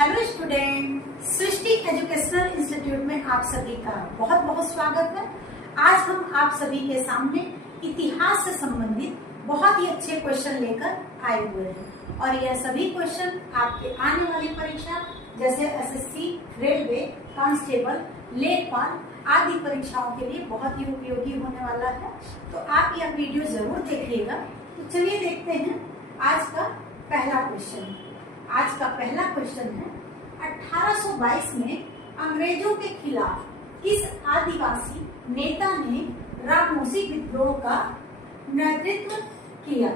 Hello student, सृष्टि educational institute में आप सभी का बहुत बहुत स्वागत है। आज हम आप सभी के सामने इतिहास से संबंधित बहुत ही अच्छे क्वेश्चन लेकर आए हुए हैं और यह सभी क्वेश्चन आपके आने वाली परीक्षा जैसे एसएससी, रेलवे, कांस्टेबल, लेखपाल आदि परीक्षाओं के लिए बहुत ही उपयोगी होने वाला है। तो आप यह वीडियो जरूर देखिएगा। तो चलिए देखते हैं आज का पहला क्वेश्चन। आज का पहला क्वेश्चन है 1822 में अंग्रेजों के खिलाफ किस आदिवासी नेता ने रामोसी विद्रोह का नेतृत्व किया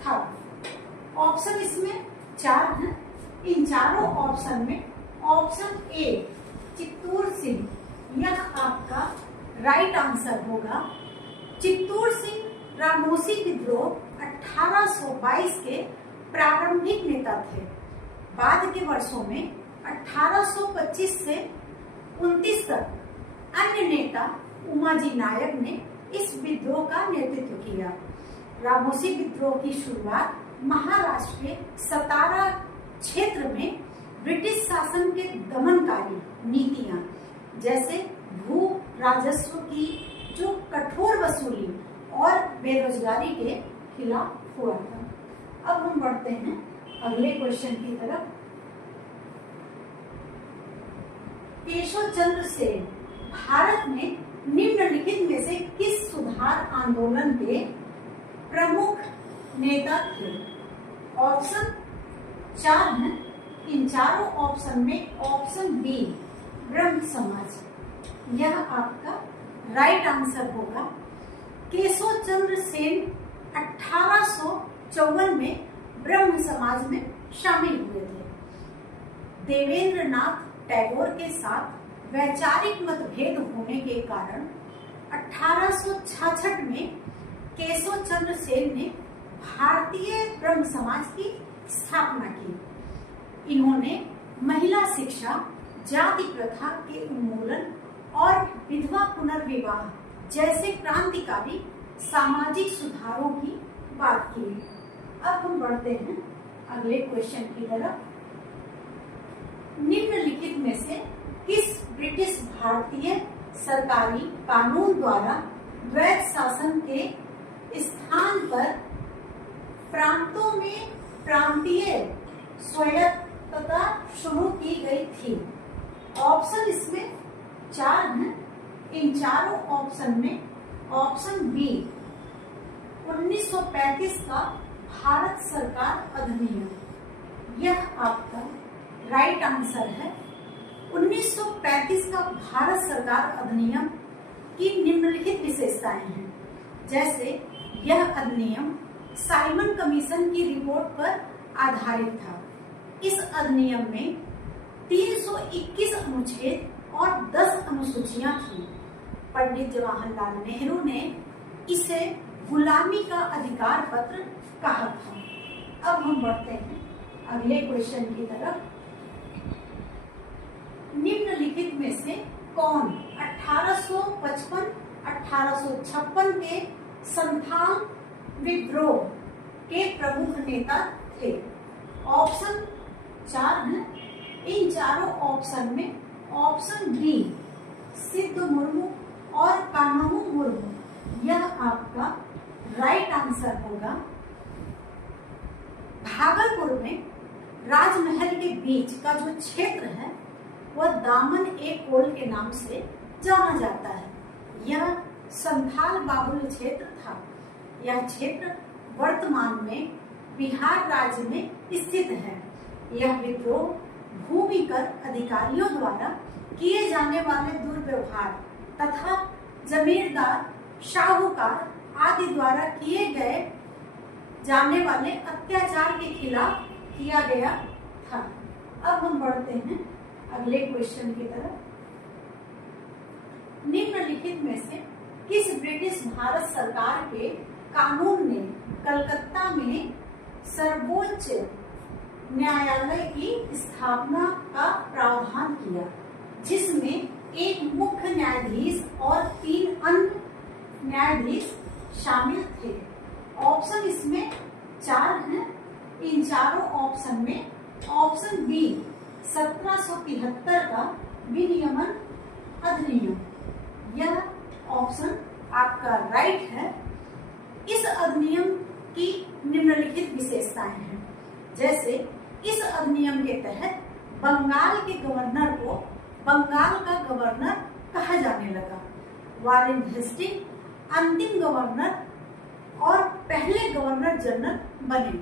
था? ऑप्शन इसमें 4 हैं। इन चारों ऑप्शन में ऑप्शन ए चित्तूर सिंह, यह आपका राइट आंसर होगा। चित्तूर सिंह रामोसी विद्रोह 1822 के प्रारंभिक नेता थे। बाद के वर्षों में 1825 से 29 तक अन्य नेता उमाजी नायक ने इस विद्रोह का नेतृत्व किया। रामोसी विद्रोह की शुरुआत महाराष्ट्र के सतारा क्षेत्र में ब्रिटिश शासन के दमनकारी नीतियां जैसे भू राजस्व की जो कठोर वसूली और बेरोजगारी के खिलाफ हुआ था। अब हम बढ़ते हैं अगले क्वेश्चन की तरफ। केशव चंद्र सेन भारत में निम्नलिखित में से किस सुधार आंदोलन के प्रमुख नेता थे? ऑप्शन 4 हैं। इन चारों ऑप्शन में ऑप्शन बी ब्रह्म समाज, यह आपका राइट आंसर होगा। केशव चंद्र सेन 1854 में ब्रह्म समाज में शामिल हुए थे। देवेंद्र नाथ टैगोर के साथ वैचारिक मतभेद होने के कारण 1866 में केशव चंद्र सेन ने भारतीय ब्रह्म समाज की स्थापना की। इन्होंने महिला शिक्षा, जाति प्रथा के उन्मूलन और विधवा पुनर्विवाह जैसे क्रांतिकारी सामाजिक सुधारों की बात की। अब हम बढ़ते हैं अगले क्वेश्चन की तरफ। निम्नलिखित में से किस ब्रिटिश भारतीय सरकारी कानून द्वारा द्वैत शासन के स्थान पर प्रांतों में प्रांतीय स्वायत्तता शुरू की गई थी? ऑप्शन इसमें 4 हैं। इन चारों ऑप्शन में ऑप्शन बी 1935 का भारत सरकार अधिनियम, यह आपका राइट आंसर है। 1935 का भारत सरकार अधिनियम की निम्नलिखित विशेषताएं हैं। जैसे यह अधिनियम साइमन कमीशन की रिपोर्ट पर आधारित था। इस अधिनियम में 321 अनुच्छेद और 10 अनुसूचियां थी। पंडित जवाहरलाल नेहरू ने इसे गुलामी का अधिकार पत्र कहा था। अब हम बढ़ते हैं अगले क्वेश्चन की तरफ। निम्नलिखित में से कौन 1855, 1856 के संथाल विद्रोह के प्रमुख नेता थे? ऑप्शन 4 हैं। इन चारों ऑप्शन में ऑप्शन बी सिद्ध मुर्मू और कान्हू मुर्मू, यह आपका राइट आंसर होगा। भागलपुर में राजमहल के बीच का जो क्षेत्र है वह दामन ए कोल के नाम से जाना जाता है। यह संथाल बाहुल क्षेत्र था। यह क्षेत्र वर्तमान में बिहार राज्य में स्थित है। यह विद्रोह भूमिकर अधिकारियों द्वारा किए जाने वाले दुर्व्यवहार तथा जमींदार, शाहूकार आदि द्वारा किए गए जाने वाले अत्याचार के खिलाफ किया गया था। अब हम बढ़ते हैं अगले क्वेश्चन की तरफ। निम्नलिखित में से किस ब्रिटिश भारत सरकार के कानून ने कलकत्ता में सर्वोच्च न्यायालय की स्थापना का प्रावधान किया, जिसमें एक मुख्य न्यायाधीश और 3 अन्य न्यायाधीश शामिल थे? ऑप्शन इसमें 4 हैं। इन चारों ऑप्शन में ऑप्शन बी 1773 का विनियमन अधिनियम, यह ऑप्शन आपका राइट है। इस अधिनियम की निम्नलिखित विशेषताएं हैं, जैसे इस अधिनियम के तहत बंगाल के गवर्नर को बंगाल का गवर्नर कहा जाने लगा। वारेन हेस्टिंग अंतिम गवर्नर और पहले गवर्नर जनरल बने।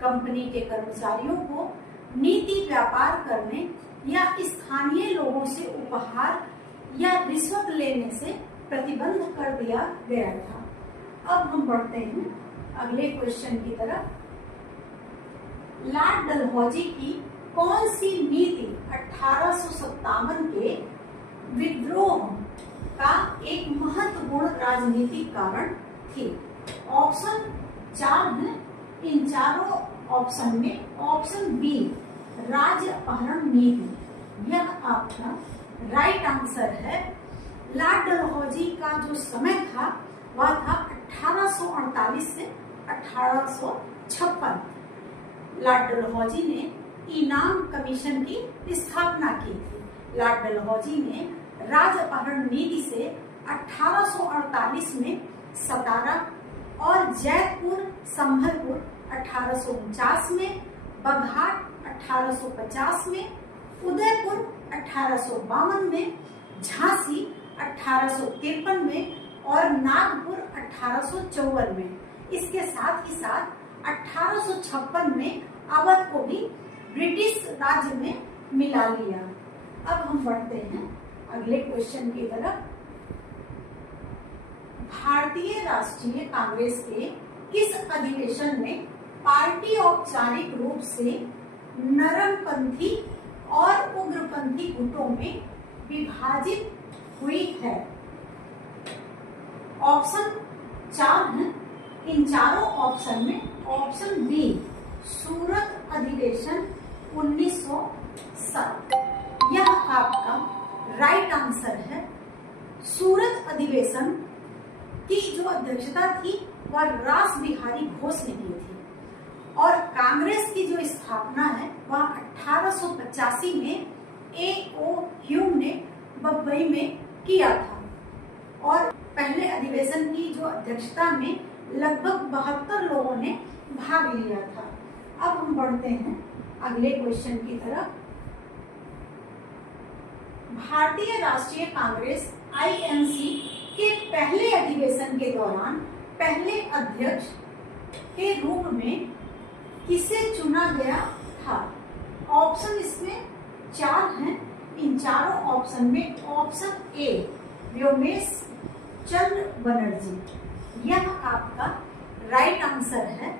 कंपनी के कर्मचारियों को नीति व्यापार करने या स्थानीय लोगों से उपहार या रिश्वत लेने से प्रतिबंध कर दिया गया था। अब हम बढ़ते हैं अगले क्वेश्चन की तरफ। लॉर्ड डलहौजी की कौन सी नीति 1857 के विद्रोह का एक महत्वपूर्ण राजनीतिक कारण थी? ऑप्शन 4 है। इन चारों ऑप्शन में ऑप्शन बी राज्य अपहरण नीति, यह आपका राइट आंसर है। लॉर्ड डलहौजी का जो समय था वह था 1848 से 1856। लॉर्ड डलहौजी ने इनाम कमीशन की स्थापना की थी। लॉर्ड डलहौजी ने राज्य अपहरण नीति से 1848 में सतारा और जयपुर संभलपुर 1849 में, बघाट 1850 में, उदयपुर 1852 में, झांसी 1853 में और नागपुर 1854 में। इसके साथ ही साथ 1856 में अवध को भी ब्रिटिश राज्य में मिला लिया। अब हम बढ़ते हैं अगले क्वेश्चन की तरफ। भारतीय राष्ट्रीय कांग्रेस के किस अधिवेशन में पार्टी औपचारिक रूप से नरमपंथी और उग्रपंथी गुटों में विभाजित हुई है? ऑप्शन 4 है। इन चारों ऑप्शन में ऑप्शन बी सूरत अधिवेशन 1907, यह आपका राइट आंसर है। सूरत अधिवेशन की जो अध्यक्षता थी वह रास बिहारी घोष ने की थी और कांग्रेस की जो स्थापना है वह 1885 में A.O. ह्यूम ने बम्बई में किया था और पहले अधिवेशन की जो अध्यक्षता में लगभग 72 लोगों ने भाग लिया था। अब हम बढ़ते हैं अगले क्वेश्चन की तरफ। भारतीय राष्ट्रीय कांग्रेस INC के पहले अधिवेशन के दौरान पहले अध्यक्ष के रूप में किसे चुना गया था? ऑप्शन इसमें 4 हैं। इन चारों ऑप्शन में ऑप्शन ए व्योमेश चंद्र बनर्जी, यह आपका राइट आंसर है।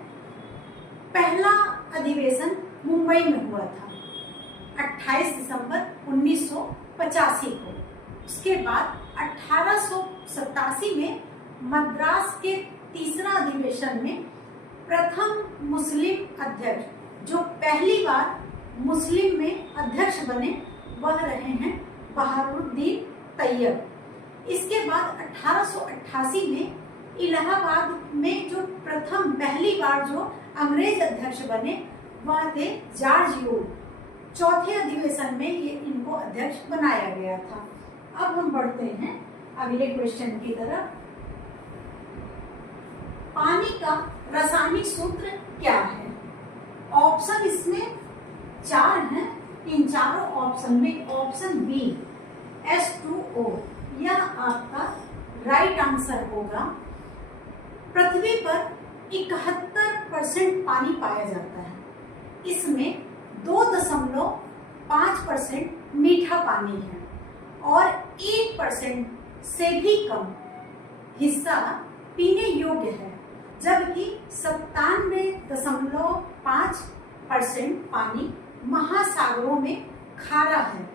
पहला अधिवेशन मुंबई में हुआ था 28 दिसंबर 1985 को। उसके बाद 1887 में मद्रास के तीसरा अधिवेशन में प्रथम मुस्लिम अध्यक्ष जो पहली बार मुस्लिम में अध्यक्ष बने वह रहे हैं बहारुद्दीन तैयब। इसके बाद 1888 में इलाहाबाद में जो प्रथम पहली बार जो अंग्रेज अध्यक्ष बने वह थे जॉर्ज यूल। चौथे अधिवेशन में ये इनको अध्यक्ष बनाया गया था। अब हम बढ़ते हैं अगले क्वेश्चन की तरफ। पानी का रासायनिक सूत्र क्या है? ऑप्शन इसमें 4 हैं। इन चारों ऑप्शन में ऑप्शन बी H2O, यह आपका राइट आंसर होगा। पृथ्वी पर 71% पानी पाया जाता है। इसमें 2.5% मीठा पानी है और 1% से भी कम हिस्सा पीने योग्य है, जबकि 97.5% पानी महासागरों में खारा है।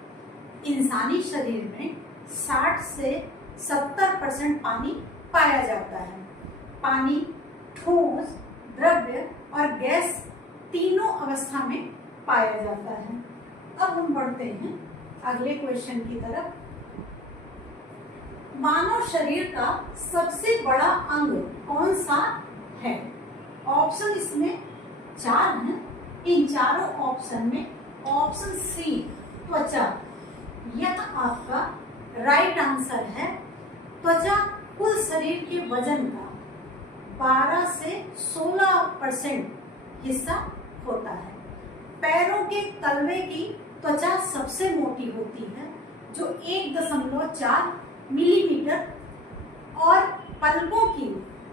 इंसानी शरीर में 60 से 70% पानी पाया जाता है। पानी ठोस, द्रव्य और गैस तीनों अवस्था में पाया जाता है। अब हम बढ़ते हैं अगले क्वेश्चन की तरफ। मानव शरीर का सबसे बड़ा अंग कौन सा है? ऑप्शन इसमें 4 हैं। इन चारों ऑप्शन में ऑप्शन सी त्वचा, यह आपका राइट आंसर है। त्वचा कुल शरीर के वजन का 12 से 16% हिस्सा होता है। पैरों के तलवे की त्वचा सबसे मोटी होती है जो 1.4 मिलीमीटर और पलकों की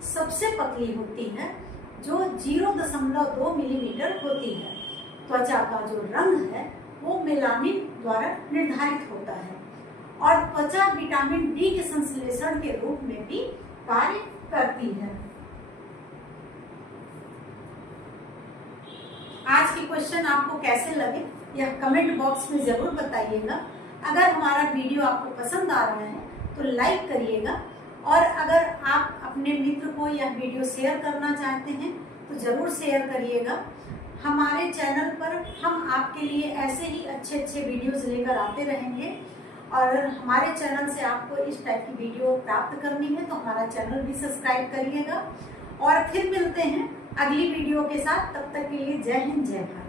सबसे पतली होती है जो 0.2 मिलीमीटर होती है। त्वचा का जो रंग है वो मेलानिन द्वारा निर्धारित होता है और त्वचा विटामिन डी के संश्लेषण के रूप में भी कार्य करती है। आज के क्वेश्चन आपको कैसे लगे यह कमेंट बॉक्स में जरूर बताइएगा। अगर हमारा वीडियो आपको पसंद आ रहा है तो लाइक करिएगा और अगर आप अपने मित्र को यह वीडियो शेयर करना चाहते हैं तो जरूर शेयर करिएगा। हमारे चैनल पर हम आपके लिए ऐसे ही अच्छे अच्छे वीडियोस लेकर आते रहेंगे और हमारे चैनल से आपको इस टाइप की वीडियो प्राप्त करनी है तो हमारा चैनल भी सब्सक्राइब करिएगा। और फिर मिलते हैं अगली वीडियो के साथ, तब तक के लिए जय हिंद जय भारत।